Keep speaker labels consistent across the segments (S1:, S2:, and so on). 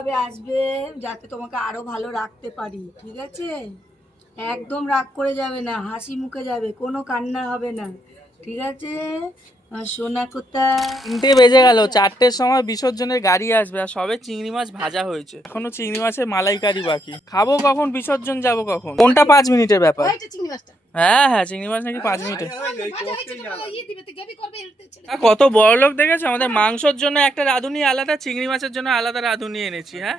S1: বছর
S2: ভাবে আসবে যাতে তোমাকে আরও ভালো রাখতে পারি ঠিক আছে? একদম রাগ করে যাবে না হাসি মুখে যাবে কোনো কান্না হবে না ঠিক আছে? সোনা কোথায়
S1: তিনটে বেজে গেল চারটের সময় বিসর্জনের গাড়ি আসবে আর সবে চিংড়ি মাছ ভাজা হয়েছে। এখনও চিংড়ি মাছের মালাইকারি বাকি। খাব কখন? বিসর্জন যাব কখন? কোনটা পাঁচ মিনিটের ব্যাপার? হ্যাঁ হ্যাঁ চিংড়ি মাছ নাকি পাঁচ মিনিটে। আর কত বড় লোক দেখেছ? আমাদের মাংসর জন্য একটা রাঁধুনি আলাদা চিংড়ি মাছের জন্য আলাদা রাঁধুনি এনেছি হ্যাঁ?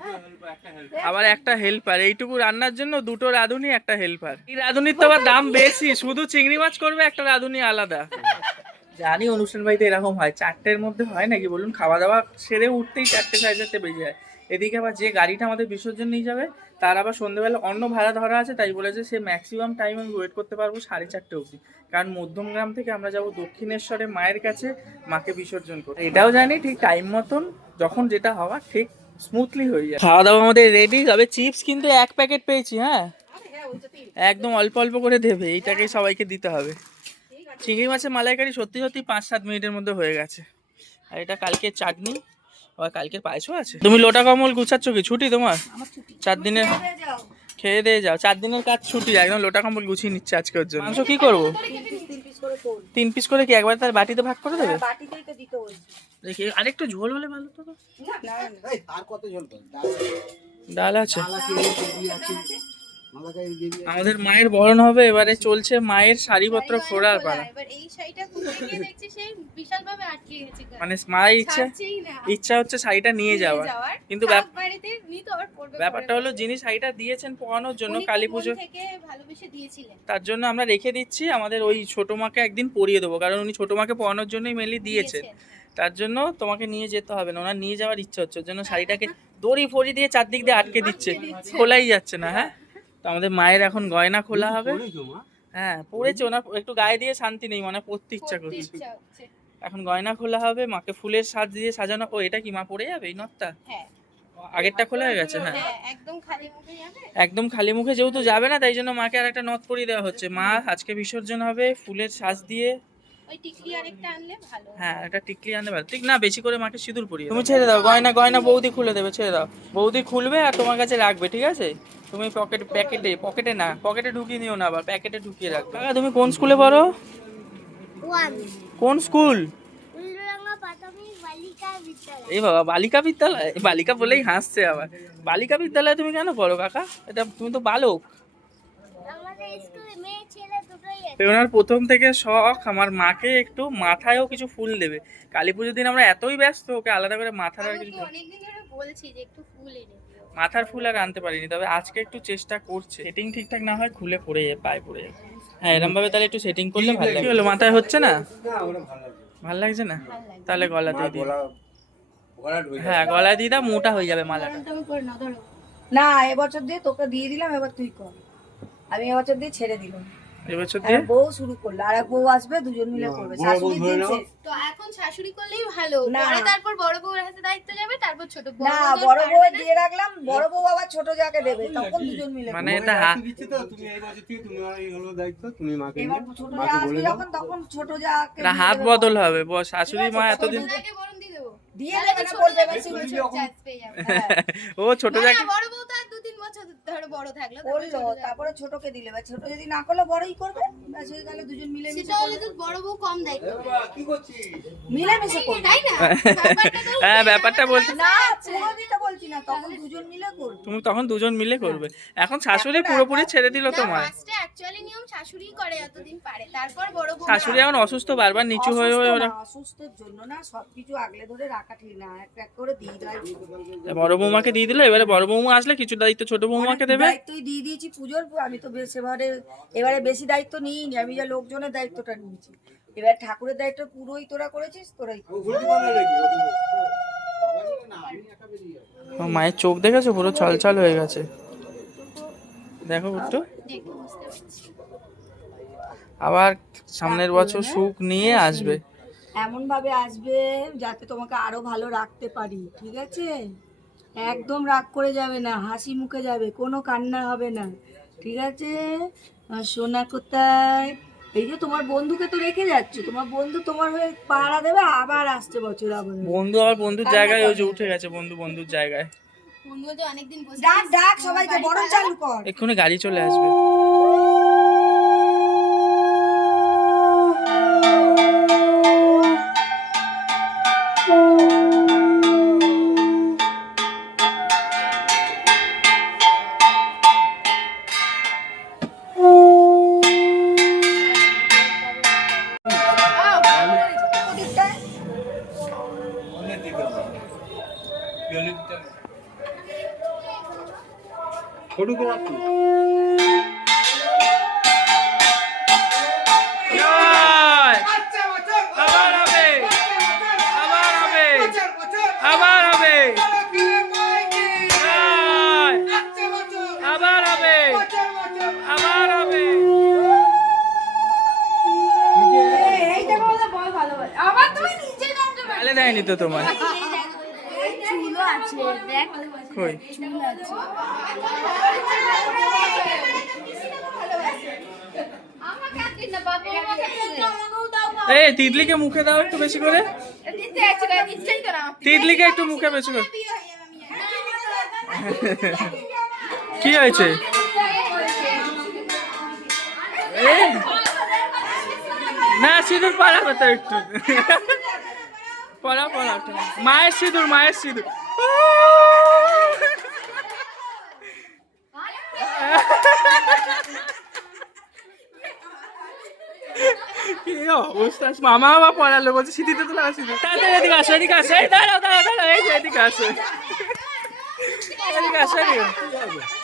S1: আবার একটা হেল্পার এইটুকু রান্নার জন্য দুটো রাঁধুনি একটা হেল্পার। এই রাঁধুনির তো আবার দাম বেশি শুধু চিংড়ি মাছ করবে একটা রাঁধুনি আলাদা। জানি অনুষ্ঠান বাড়িতে এরকম হয় চারটের মধ্যে হয় নাকি বলুন? খাওয়া দাওয়া সেরে উঠতেই চারটে সাড়ে চারটে বেজে যায়। এদিকে আবার যে গাড়িটা আমাদের বিসর্জন নিয়ে যাবে তার আবার সন্ধ্যেবেলা অন্য ভাড়া ধরা আছে, তাই বলেছে সে ম্যাক্সিমাম টাইম আমি ওয়েট করতে পারব সাড়ে চারটে অবধি। কারণ মধ্যমগ্রাম থেকে আমরা যাব দক্ষিণেশ্বরে মায়ের কাছে, মাকে বিসর্জন করতে। এটাও জানি ঠিক টাইম মতন, যখন যেটা হওয়া ঠিক স্মুথলি হয়ে যায়। খাওয়া দাওয়া আমাদের রেডি তবে চিপস কিন্তু এক প্যাকেট পেয়েছি হ্যাঁ? একদম অল্প অল্প করে দেবে এইটাকেই সবাইকে দিতে হবে। চিংড়ি মাছের মালাইকারি সত্যি সত্যি পাঁচ সাত মিনিটের মধ্যে হয়ে গেছে। আর এটা কালকে চাটনি। কালকের পায়েসও আছে। তুমি লোটা কমল গুছাচ্ছ কি? ছুটি তোমার? চার দিনের খেয়ে দিয়ে যাও। চার দিনের কাজ ছুটি একদম লোটা কম্বল গুছিয়ে নিচ্ছে আজকের জন্য। মাংস কি করব?
S2: তিন পিস করে
S1: কি একবার তার বাটিতে ভাগ করে দেবে?
S2: হয়েছে।
S1: দেখি আরেকটু ঝোল হলে ভালো তো
S2: না না না।
S3: আর কত ঝোল করবে?
S1: ডাল আছে। আমাদের মায়ের বরণ হবে এবারে চলছে মায়ের শাড়িপত্র ফোড়ার পালা।
S4: গায়ে।
S1: মানে মায়ের ইচ্ছা ইচ্ছা হচ্ছে শাড়িটা নিয়ে যাওয়ার। কিন্তু ব্যাপারটা হলো যিনি শাড়িটা দিয়েছেন পরানোর জন্য কালী পুজো তার জন্য আমরা রেখে দিচ্ছি আমাদের ওই ছোট মাকে একদিন পরিয়ে দেবো কারণ উনি ছোট মাকে পরানোর জন্যই মেনলি দিয়েছেন তার জন্য তোমাকে নিয়ে যেতে হবে না ওনার নিয়ে যাওয়ার ইচ্ছা হচ্ছে ওর জন্য শাড়িটাকে দড়ি ফড়ি দিয়ে চারদিক দিয়ে আটকে দিচ্ছে। খোলাই যাচ্ছে না হ্যাঁ? তো আমাদের মায়ের এখন গয়না খোলা হবে। হ্যাঁ পড়েছে ওনার একটু গায়ে দিয়ে শান্তি নেই মানে পড়তে ইচ্ছা করছে। এখন গয়না খোলা হবে মাকে ফুলের সাজ দিয়ে সাজানো। ও এটা কি মা পড়ে যাবে এই নথটা?
S4: হ্যাঁ।
S1: আগেরটা খোলা হয়ে গেছে হ্যাঁ।
S4: হ্যাঁ একদম খালি মুখে যাবে।
S1: একদম খালি মুখে যেহেতু যাবে না তাই জন্য মাকে আর একটা নথ পরিয়ে দেওয়া হচ্ছে। মা আজকে বিসর্জন হবে ফুলের সাজ দিয়ে।
S4: ওই টিকলি আরেকটা আনলে ভালো
S1: হ্যাঁ একটা টিকলি ঠিক না বেশি করে মাকে সিঁদুর পরিয়ে তুমি ছেড়ে দাও গয়না গয়না বৌদি খুলে দেবে ছেড়ে দাও। বৌদি খুলবে আর তোমার কাছে রাখবে ঠিক আছে? তুমি পকেট প্যাকেটে পকেটে না পকেটে ঢুকিয়ে নিও না আবার প্যাকেটে ঢুকিয়ে রাখবে। কাকা তুমি কোন স্কুলে পড়ো? কোন স্কুল এই বাবা বালিকা বিদ্যালয়? বালিকা বলেই হাসছে আবার। বালিকা বিদ্যালয়ে তুমি কেন পড়ো কাকা? এটা তুমি তো বালক। ওনার প্রথম থেকে শখ আমার মাকে একটু মাথায়ও কিছু ফুল দেবে। কালী পুজোর দিন আমরা এতই ব্যস্ত ওকে আলাদা করে মাথার আর কিছু
S4: অনেকদিন ধরে বলছি যে একটু ফুল এনে
S1: মাথার ফুল আর আনতে পারিনি তবে আজকে একটু চেষ্টা করছে। সেটিং ঠিকঠাক না হয় খুলে পড়ে যায় পায়ে পড়ে যায়। হ্যাঁ এরকম ভাবে তাহলে একটু সেটিং করলে ভালো লাগে। কি হলো মাথায় হচ্ছে না?
S3: ভালো
S1: ভালো লাগছে। না? তাহলে গলা দিয়ে দিই।
S3: হ্যাঁ গলা।
S1: হ্যাঁ দিয়ে দাও মোটা হয়ে যাবে মালাটা।
S2: না এবছর দিয়ে তোকে দিয়ে দিলাম এবার তুই কর। আমি এবছর দিয়ে ছেড়ে দিলাম।
S1: এবছর দিয়ে?
S2: বউ শুরু করল আর এক বউ আসবে দুজন মিলে করবে।
S3: বড় বউ
S2: দিন
S4: তো এখন শাশুড়ি করলেই ভালো।
S2: না।
S4: পরে তারপর বড় হাতে দায়িত্ব যাবে তারপর ছোট বউ
S2: না বড় বউ দিয়ে রাখলাম বড় বউ আবার ছোট যাকে দেবে তখন দুজন মিলে
S1: মানে এটা
S3: মনে দিচ্ছে তো, তুমি এই বছর থেকে তোমার এই হলো দায়িত্ব, তুমি মাকে
S2: এবার ছোট যা আসবে যখন তখন ছোট যাকে দিয়ে
S1: হাত বদল হবে ব- শাশুড়ি মা এতদিন
S4: দিয়ে দেবো।
S2: দিয়ে
S4: তাহলে
S2: দেবে না বলবে বেশি হ্যাঁ,
S1: ও ছোট
S4: না,
S1: জায়গা
S4: না, বড় বউ তো আর দু তিন বছর ধরো বড় থাকল
S2: করল তারপরে ছোটকে দিলে বা ছোট যদি না করল বড়ই করবে ব্যাস হয়ে গেলে দুজন মিলে
S4: সেটা হলে তো বড় বউ কম
S3: কি করছিস?
S2: মিলে মিশে করবে।
S4: তাই না
S1: হ্যাঁ ব্যাপারটা বলছি।
S2: না পুরো দিতে বলছি না তখন দুজন মিলে করবে।
S1: তুমি তখন দুজন মিলে করবে। এখন শাশুড়ি পুরোপুরি ছেড়ে দিল তোমার
S4: ফার্স্টে অ্যাকচুয়ালি নিয়ম শাশুড়ি করে এতদিন পারে। তারপর বড় বউ
S1: শাশুড়ি এখন অসুস্থ বারবার নিচু হয়ে হয়ে ওরা
S2: অসুস্থ অসুস্থর জন্য না সবকিছু আগলে ধরে রাখা ঠিক না। এক এক করে দিয়ে দেয়।
S1: বড় বৌমাকে দিয়ে দিলে এবারে বড় বৌমা আসলে কিছু দায়িত্ব ছোট বৌমাকে দেবে?
S2: দায়িত্বই দিয়ে দিয়েছি পুজোর পর আমি তো বেশ এবারে এবারে বেশি দায়িত্ব নিইনি আমি যা লোকজনের দায়িত্বটা নিয়েছি। এবার ঠাকুরের দায়িত্ব পুরোই তোরা করেছিস তোরাই
S1: মায়ের চোখ দেখেছ? পুরো ছলছল হয়ে গেছে। দেখো একটু। আবার সামনের বছর সুখ নিয়ে আসবে।
S2: এমন ভাবে আসবে যাতে তোমাকে আরও ভালো রাখতে পারি ঠিক আছে? একদম রাগ করে যাবে না হাসি মুখে যাবে কোনো কান্না হবে না ঠিক আছে? সোনা কোথায়? এই যে তোমার বন্ধুকে তো রেখে যাচ্ছ তোমার বন্ধু তোমার হয়ে পাহারা দেবে আবার আসছে বছর আবার।
S1: বন্ধু আবার বন্ধুর জায়গায় ওই যে উঠে গেছে বন্ধু বন্ধুর জায়গায়।
S4: বন্ধুরা তো অনেকদিন বসে
S2: ডাক ডাক সবাইকে বড় চালু কর।
S1: এক্ষুনি গাড়ি চলে আসবে। জয়! আবার হবে আবার হবে আবার হবে! আবার হবে গালে দেয়নি তো তোমার
S2: চুলো আছে দেখ
S1: কই এই, তিতলিকে মুখে দাও একটু বেশি করে। তিতলিকে একটু মুখে বেশি করে। কি হয়েছে? না, সিঁদুর পড়া তো একটু। পড়া পড়া মায়ের সিঁদুর মায়ের সিঁদুর কি অবস্থা মামা বাবা পড়ালো বলছে সিঁথিতে তো লাগা সিঁদুর তাড়াতাড়ি এদিকে আসো এদিকে আসো এই দাঁড়াও দাঁড়াও দাঁড়াও এই যে এদিকে আসো। এদিকে আসো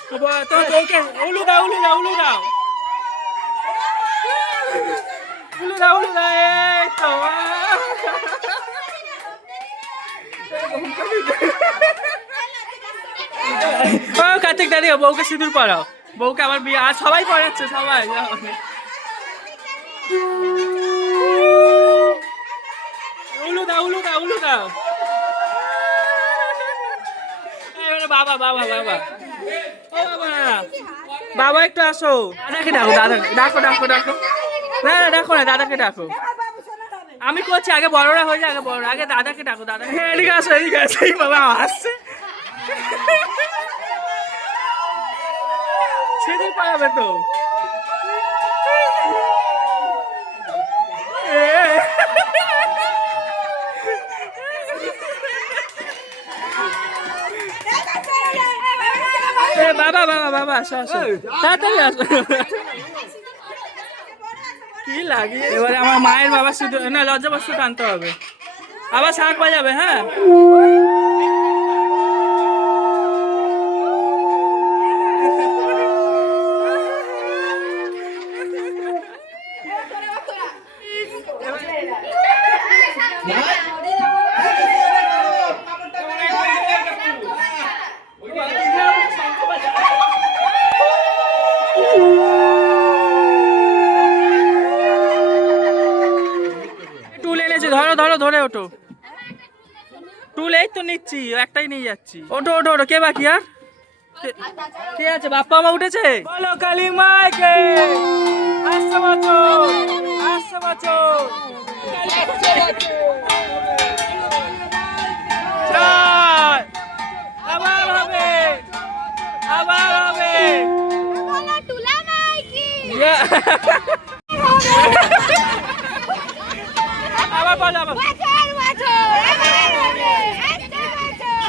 S1: তোমার বউকে উলু দাও উলু দাও উলু দাও। উলু দাও উলু দাও এই তো। ও কার্তিক দাঁড়িয়ে বউকে সিঁদুর পরাও। বউকে আবার বিয়ে আর সবাই পড়াচ্ছে সবাই। উলু দাও উলু দাও উলু দাও বাবা বাবা বাবা। ও বাবা। বাবা একটু আসো। দাদাকে ডাকো দাদা ডাকো ডাকো ডাকো। না না ডাকো না দাদাকে ডাকো। আমি করছি আগে বড়রা হয়ে যায় আগে বড়রা। আগে দাদাকে ডাকো দাদা হ্যাঁ এদিকে আসো এদিকে আসো। বাবা আসছে। সেদিন পাবে তো। এ। বাবা বাবা বাবা আসো আসো। তাড়াতাড়ি আসো। কি লাগে? এবারে আমার মায়ের বাবা শুধু না লজ্জা বস্তু টানতে হবে। আবার শাক বাজাবে হ্যাঁ? টুল এই তো নিচ্ছি একটাই নিয়ে যাচ্ছি। ওঠো ওঠো ওঠো কে বাকি আর? কে- আছে? বাপ্পা মা উঠেছে? বলো কালী মাকে। আসছে বছর আসছে! আবার হবে আবার হবে। Yeah. আবার বলো আবার
S4: বছর বছর আবার হবে একটা বছর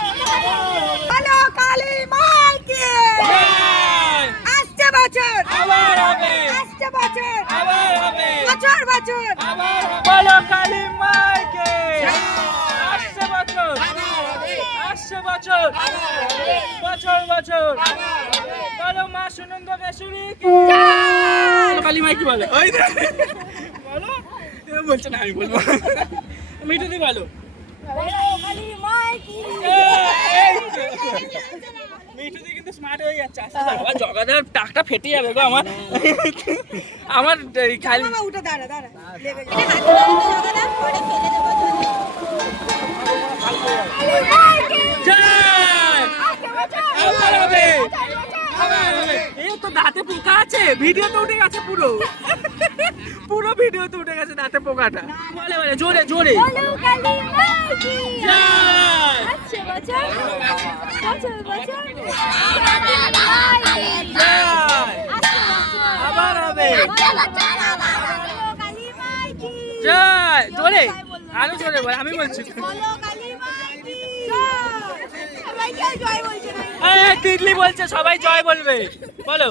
S2: হ্যালো কালী মাইকে
S1: জয়!
S2: আসছে বছর
S1: আবার হবে
S2: আসছে বছর
S1: আবার হবে।
S2: বছর বছর
S1: আবার বলো কালী মাইকে। আসছে বছর। আসছে বছর। বছর বছর। বলো মা সুনন্দ বেসুরি কি? কালী মাই কি বলে। ওই দে। বলো। বলছে না আমি বলব মিঠুদি বলো। এই তো। মিঠুদি কিন্তু স্মার্ট হয়ে যাচ্ছে। আবার জগাদার টাকটা ফেটে যাবে গো আমার। আমার খালি
S2: উঠে দাঁড়া দাঁড়া!
S1: আবার হবে। এই তো দাঁতে পোকা আছে ভিডিও তো উঠে গেছে পুরো। পুরো ভিডিও তো উঠে গেছে দাঁতে পোকাটা। বলে বলে জোরে জোরে! আবার হবে। জয়! জোরে। আরও জোরে বল আমি বলছে। তিতলি বলছে সবাই জয় বলবে। বলো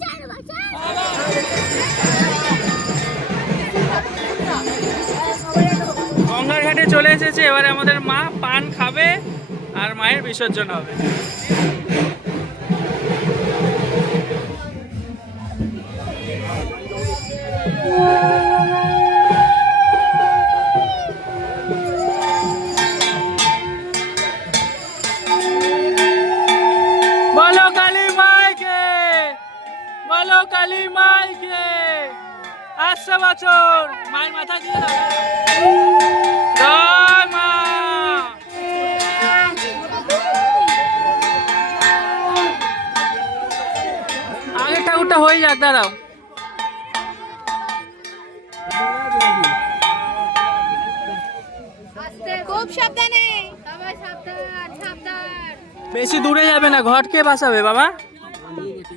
S1: চলে এসেছে, এবারে আমাদের মা পান খাবে আর মায়ের বিসর্জন হবে। কালী আসছে বছর। মায়ের মাথা দিয়ে যাক দাঁড়াও।
S4: খুব সাবধানে। সবাই সাবধান সাবধান।
S1: বেশি দূরে যাবে না ঘট কে বাঁচাবে বাবা?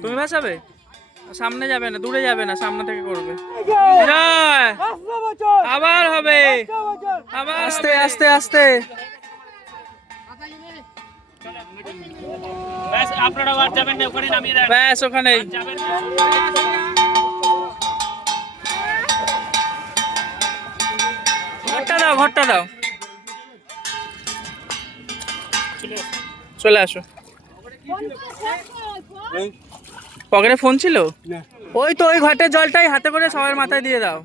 S1: তুমি বাঁচাবে সামনে যাবে না দূরে যাবে না সামনে থেকে করবে। জয় আবার হবে। আবার আস্তে আস্তে আস্তে
S5: আপনারা আর যাবেন না ওখানে নামিয়ে দেন।
S1: ব্যাস ওখানেই।
S5: যাবেন
S1: ঘরটা দাও ঘরটা দাও। চলে আসো। পকেটে ফোন ছিল? ওই তো ওই ঘাটের জলটাই হাতে করে সবার মাথায় দিয়ে দাও।